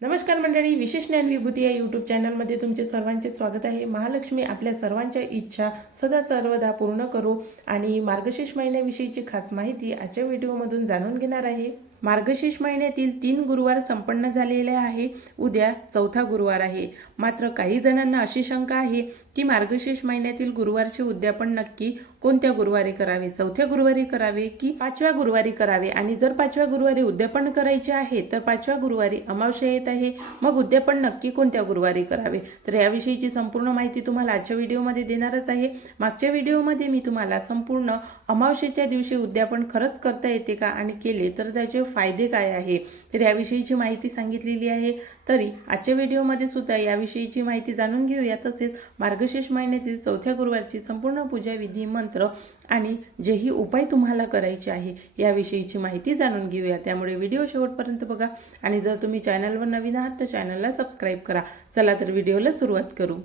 नमस्कार मंडळी विशेष ज्ञानविभूती या यूट्यूब चॅनलमध्ये तुमचे सर्वांचे स्वागत आहे. महालक्ष्मी आपल्या सर्वांच्या इच्छा सदा सर्वदा पूर्ण करो आणि मार्गशीर्ष महिन्याविषयीची खास माहिती आजच्या व्हिडिओमधून जाणून घेणार आहे. मार्गशीर्ष महिन्यातील तीन गुरुवार संपन्न झालेले आहे. उद्या चौथा गुरुवार आहे. मात्र काही जणांना अशी शंका आहे की मार्गशीर्ष महिन्यातील गुरुवारचे उद्यापन नक्की कोणत्या गुरुवारी करावे? चौथ्या गुरुवारी करावे की पाचव्या गुरुवारी करावे? आणि जर पाचव्या गुरुवारी उद्यापन करायचे आहे तर पाचव्या गुरुवारी अमावस्या येत आहे. मग उद्यापन नक्की कोणत्या गुरुवारी करावे? तर याविषयीची संपूर्ण माहिती तुम्हाला आजच्या व्हिडिओमध्ये देणारच आहे. मागच्या व्हिडिओमध्ये मी तुम्हाला संपूर्ण अमावस्येच्या दिवशी उद्यापन खरंच करता येते का आणि केले तर त्याचे फायदे काय आहे? तर याविषयीची माहिती सांगितलेली आहे. तरी आजच्या व्हिडिओमध्ये सुद्धा याविषयीची माहिती जाणून घेऊया. तसेच मार्ग मार्गशीर्ष महिन्यातील चौथ्या गुरुवारची संपूर्ण पूजा विधी मंत्र आणि जेही उपाय तुम्हाला करायचे आहे याविषयीची माहिती जाणून घेऊया. त्यामुळे व्हिडिओ शेवटपर्यंत बघा आणि जर तुम्ही चॅनलवर नवीन आहात तर चॅनलला सबस्क्राईब करा. चला तर व्हिडिओला सुरुवात करू.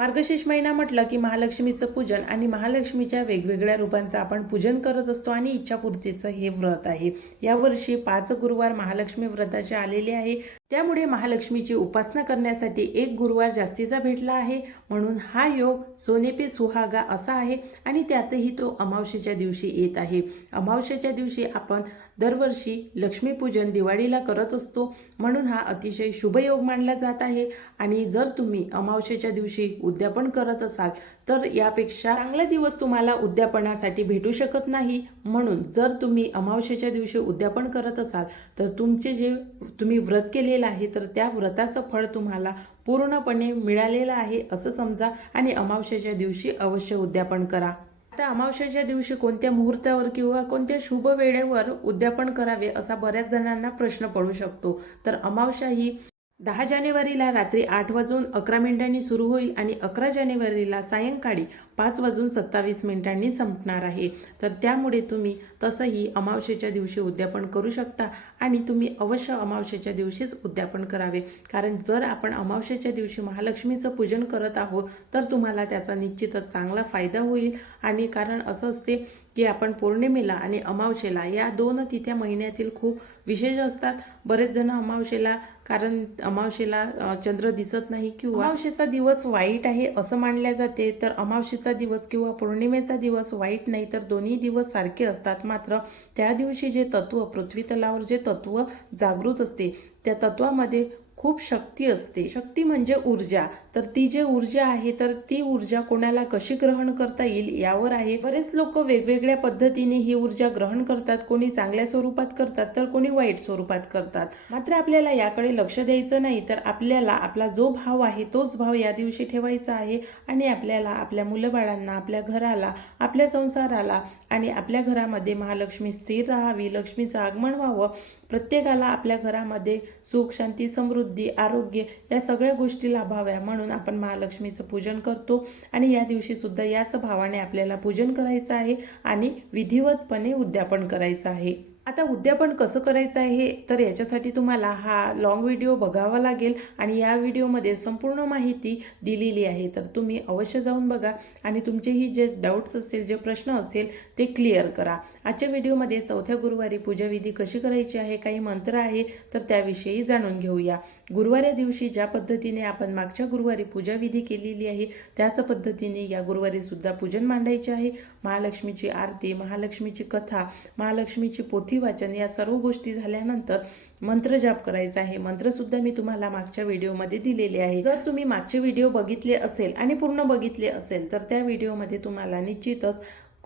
मार्गशीर्ष महिना म्हटलं की महालक्ष्मीचं पूजन आणि महालक्ष्मीच्या वेगवेगळ्या रूपांचं आपण पूजन करत असतो आणि इच्छापूर्तीचं हे व्रत आहे. यावर्षी पाच गुरुवार महालक्ष्मी व्रताचे आलेले आहे. त्यामुळे महालक्ष्मीची उपासना करण्यासाठी एक गुरुवार जास्तीचा भेटला आहे. म्हणून हा योग सोने पे सुहागा असा आहे आणि त्यातही तो अमावशेच्या दिवशी येत आहे. अमावशेच्या दिवशी आपण दरवर्षी लक्ष्मीपूजन दिवाळीला करत असतो. म्हणून हा अतिशय शुभयोग मानला जात आहे. आणि जर तुम्ही अमावस्येच्या दिवशी उद्यापन करत असाल तर यापेक्षा चांगला दिवस तुम्हाला उद्यापनासाठी भेटू शकत नाही. म्हणून जर तुम्ही अमावस्येच्या दिवशी उद्यापन करत असाल तर तुमचे जे तुम्ही व्रत केलेलं आहे तर त्या व्रताचं फळ तुम्हाला पूर्णपणे मिळालेलं आहे असं समजा. आणि अमावस्येच्या दिवशी अवश्य उद्यापन करा. आता अमावस्याच्या दिवशी कोणत्या मुहूर्तावर किंवा कोणत्या शुभ वेळेवर उद्यापन करावे असा बऱ्याच जणांना प्रश्न पडू शकतो. तर अमावस्या ही दहा जानेवारीला रात्री आठ वाजून अकरा मिनिटांनी सुरू होईल आणि अकरा जानेवारीला सायंकाळी पाच वाजून सत्तावीस मिनिटांनी संपणार आहे. तर त्यामुळे तुम्ही तसंही अमावस्येच्या दिवशी उद्यापन करू शकता आणि तुम्ही अवश्य अमावस्येच्या दिवशीच उद्यापन करावे. कारण जर आपण अमावस्येच्या दिवशी महालक्ष्मीचं पूजन करत आहोत तर तुम्हाला त्याचा निश्चितच चांगला फायदा होईल. आणि कारण असं असते की आपण पौर्णिमेला आणि अमावशेला या दोन तिथ्या महिन्यातील खूप विशेष असतात. बरेच जण अमावशेला कारण अमावशेला चंद्र दिसत नाही किंवा अमावशेचा दिवस वाईट आहे असं मानल्या जाते तर अमावशेचा दिवस किंवा पौर्णिमेचा दिवस वाईट नाही तर दोन्ही दिवस सारखे असतात. मात्र त्या दिवशी जे तत्व पृथ्वी तलावर जे तत्व जागृत असते त्या तत्वामध्ये खूप शक्ती असते. शक्ती म्हणजे ऊर्जा. तर ती जे ऊर्जा आहे तर ती ऊर्जा कोणाला कशी ग्रहण करता येईल यावर आहे. बरेच लोक वेगवेगळ्या पद्धतीने ही ऊर्जा ग्रहण करतात. कोणी चांगल्या स्वरूपात करतात तर कोणी वाईट स्वरूपात करतात. मात्र आपल्याला याकडे लक्ष द्यायचं नाही तर आपल्याला आपला जो भाव आहे तोच भाव या दिवशी ठेवायचा आहे. आणि आपल्याला आपल्या मुलंबाळांना आपल्या घराला आपल्या संसाराला आणि आपल्या घरामध्ये महालक्ष्मी स्थिर राहावी लक्ष्मीचं आगमन व्हावं प्रत्येकाला आपल्या घरामध्ये सुख शांती समृद्धी आरोग्य या सगळ्या गोष्टी लाभाव्या म्हणून आपण महालक्ष्मीचं पूजन करतो. आणि या दिवशीसुद्धा याच भावाने आपल्याला पूजन करायचं आहे आणि विधिवतपणे उद्यापन करायचं आहे. आता उद्यापन कसं करायचं आहे तर याच्यासाठी तुम्हाला हा लॉंग व्हिडिओ बघावा लागेल आणि या व्हिडिओमध्ये संपूर्ण माहिती दिलेली आहे. तर तुम्ही अवश्य जाऊन बघा आणि तुमचेही जे डाऊट्स असेल जे प्रश्न असेल ते क्लिअर करा. आजच्या व्हिडिओमध्ये चौथ्या गुरुवारी पूजाविधी कशी करायची आहे काही मंत्र आहे तर त्याविषयी जाणून घेऊया. गुरुवारी दिवशी ज्या पद्धतीने आपण मागच्या गुरुवारी पूजाविधी केलेली आहे त्याच पद्धतीने या गुरुवारी सुद्धा पूजन मांडायचे आहे. महालक्ष्मीची आरती महालक्ष्मीची कथा महालक्ष्मीची पोथी वाचन या सर्व गोष्टी झाल्यानंतर मंत्र जाप करायचा आहे. मंत्र सुद्धा मी तुम्हाला मागच्या व्हिडिओमध्ये दिलेले आहे. जर तुम्ही मागचे व्हिडिओ बघितले असेल आणि पूर्ण बघितले असेल तर त्या व्हिडिओमध्ये तुम्हाला निश्चितच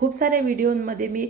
खूप साऱ्या व्हिडिओमध्ये मी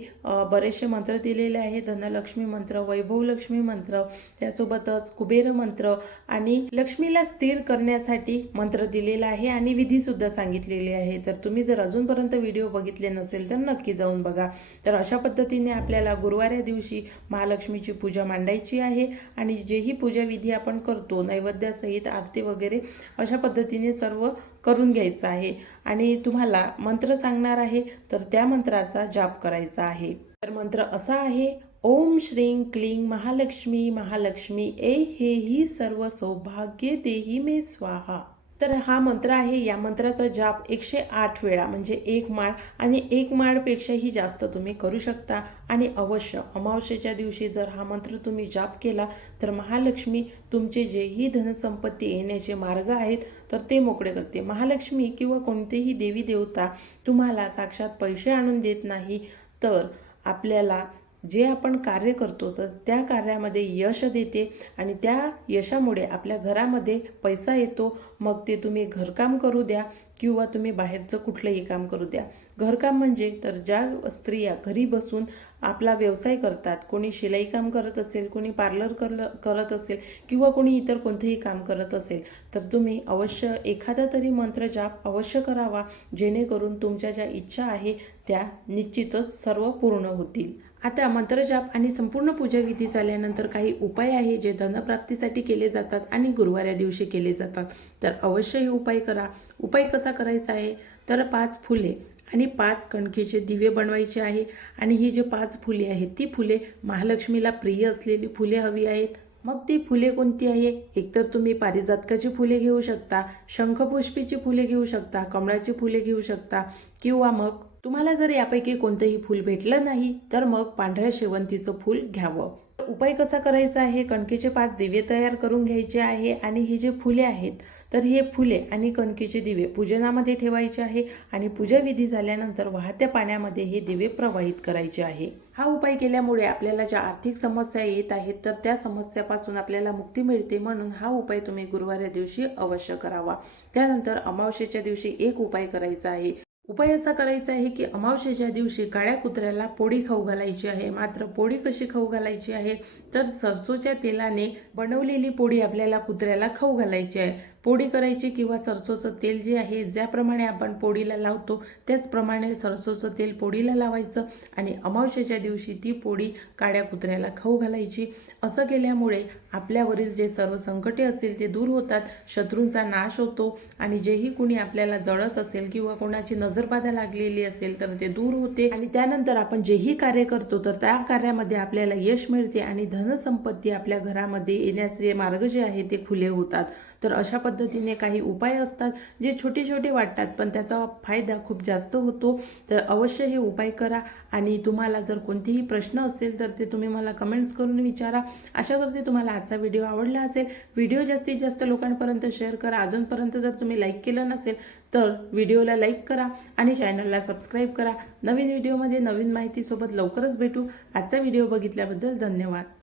बरेचसे मंत्र दिलेले आहे धनलक्ष्मी मंत्र वैभवलक्ष्मी मंत्र त्यासोबतच कुबेर मंत्र आणि लक्ष्मीला स्थिर करण्यासाठी मंत्र दिलेला आहे आणि विधीसुद्धा सांगितलेली आहे. तर तुम्ही जर अजूनपर्यंत व्हिडिओ बघितले नसेल तर नक्की जाऊन बघा. तर अशा पद्धतीने आपल्याला गुरुवाऱ्या दिवशी महालक्ष्मीची पूजा मांडायची आहे आणि जेही पूजाविधी आपण करतो नैवेद्यासहित आरती वगैरे अशा पद्धतीने सर्व करून घ्यायचं आहे. आणि तुम्हाला मंत्र सांगणार आहे तर त्या मंत्राचा जाप करायचा आहे. तर मंत्र असा आहे ओम श्रीं क्लीं महालक्ष्मी महालक्ष्मी ए हे ही सर्व सौभाग्य देही मे स्वाहा. तर हा मंत्र आहे या मंत्राचा जाप एकशे आठ वेळा म्हणजे एक माळ. आणि एक माळपेक्षाही जास्त तुम्ही करू शकता. आणि अवश्य अमावस्येच्या दिवशी जर हा मंत्र तुम्ही जाप केला तर महालक्ष्मी तुमचे जेही धनसंपत्ती येण्याचे मार्ग आहेत तर ते मोकळे करते. महालक्ष्मी किंवा कोणतेही देवी देवता तुम्हाला साक्षात पैसे आणून देत नाही तर आपल्याला जे आपण कार्य करतो तर त्या कार्यामध्ये यश देते आणि त्या यशामुळे आपल्या घरामध्ये पैसा येतो. मग ते तुम्ही घरकाम करू द्या किंवा तुम्ही बाहेरचं कुठलंही काम करू द्या. घरकाम म्हणजे तर ज्या स्त्रिया घरी बसून आपला व्यवसाय करतात कोणी शिलाई काम करत असेल कोणी पार्लर कर करत असेल किंवा कोणी इतर कोणतेही काम करत असेल तर तुम्ही अवश्य एखादा तरी मंत्र जाप अवश्य करावा जेणेकरून तुमच्या ज्या इच्छा आहे त्या निश्चितच सर्व पूर्ण होतील. आता मंत्रजाप आणि संपूर्ण पूजाविधी झाल्यानंतर काही उपाय आहे जे धनप्राप्तीसाठी केले जातात आणि गुरुवाऱ्या दिवशी केले जातात. तर अवश्य हे उपाय करा. उपाय कसा करायचा आहे? तर पाच फुले आणि पाच कणखीचे दिवे बनवायचे आहे आणि ही जे पाच फुले आहेत ती फुले महालक्ष्मीला प्रिय असलेली फुले हवी आहेत. मग ती फुले कोणती आहे? एकतर तुम्ही पारिजातकाची फुले घेऊ शकता शंखपुष्पीची फुले घेऊ शकता कमळाची फुले घेऊ शकता किंवा मग तुम्हाला जर यापैकी कोणतंही फूल भेटलं नाही तर मग पांढऱ्या शेवंतीचं फूल घ्यावं. उपाय कसा करायचा आहे? कणकेचे पाच दिवे तयार करून घ्यायचे आहे आणि हे जे फुले आहेत तर हे फुले आणि कणकेचे दिवे पूजनामध्ये ठेवायचे आहे आणि पूजाविधी झाल्यानंतर वाहत्या पाण्यामध्ये हे दिवे प्रवाहित करायचे आहे. हा उपाय केल्यामुळे आपल्याला ज्या आर्थिक समस्या येत आहेत तर त्या समस्यापासून आपल्याला मुक्ती मिळते म्हणून हा उपाय तुम्ही गुरुवाऱ्या दिवशी अवश्य करावा. त्यानंतर अमावस्येच्या दिवशी एक उपाय करायचा आहे. उपाय असा करायचा आहे की अमावस्येच्या दिवशी काळ्या कुत्र्याला पोळी खाऊ घालायची आहे. मात्र पोळी कशी खाऊ घालायची आहे? तर सरसोच्या तेलाने बनवलेली पोळी आपल्याला कुत्र्याला खाऊ घालायची आहे. पोळी करायची किंवा सरसोचं तेल जे आहे ज्याप्रमाणे आपण पोळीला लावतो त्याचप्रमाणे सरसोचं तेल पोळीला लावायचं आणि अमावस्येच्या दिवशी ती पोळी काळ्या कुत्र्याला खाऊ घालायची. असं केल्यामुळे आपल्यावरील जे सर्व संकटे असतील ते दूर होतात शत्रूंचा नाश होतो आणि जेही कुणी आपल्याला जळत असेल किंवा कोणाची नजरबाधा लागलेली असेल तर ते दूर होते. आणि त्यानंतर आपण जेही कार्य करतो तर त्या कार्यामध्ये आपल्याला यश मिळते आणि धनसंपत्ती आपल्या घरामध्ये येण्याचे मार्ग जे आहे ते खुले होतात. तर अशा पद्धतीने काही उपाय असतात जे छोटे छोटे वाटतात पण त्याचा फायदा खूप जास्त होतो. तर अवश्य हे उपाय करा आणि तुम्हाला जर कोणतेही प्रश्न असेल तर ते तुम्ही मला कमेंट्स करून विचारा. आशा करते तुम्हाला आजचा व्हिडिओ आवडला असेल व्हिडिओ जास्तीत जास्त लोकांपर्यंत शेअर करा. अजूनपर्यंत जर तुम्ही लाईक केलं नसेल तर व्हिडिओला लाईक करा आणि चॅनलला सबस्क्राईब करा. नवीन व्हिडिओमध्ये नवीन माहितीसोबत लवकरच भेटू. आजचा व्हिडिओ बघितल्याबद्दल धन्यवाद.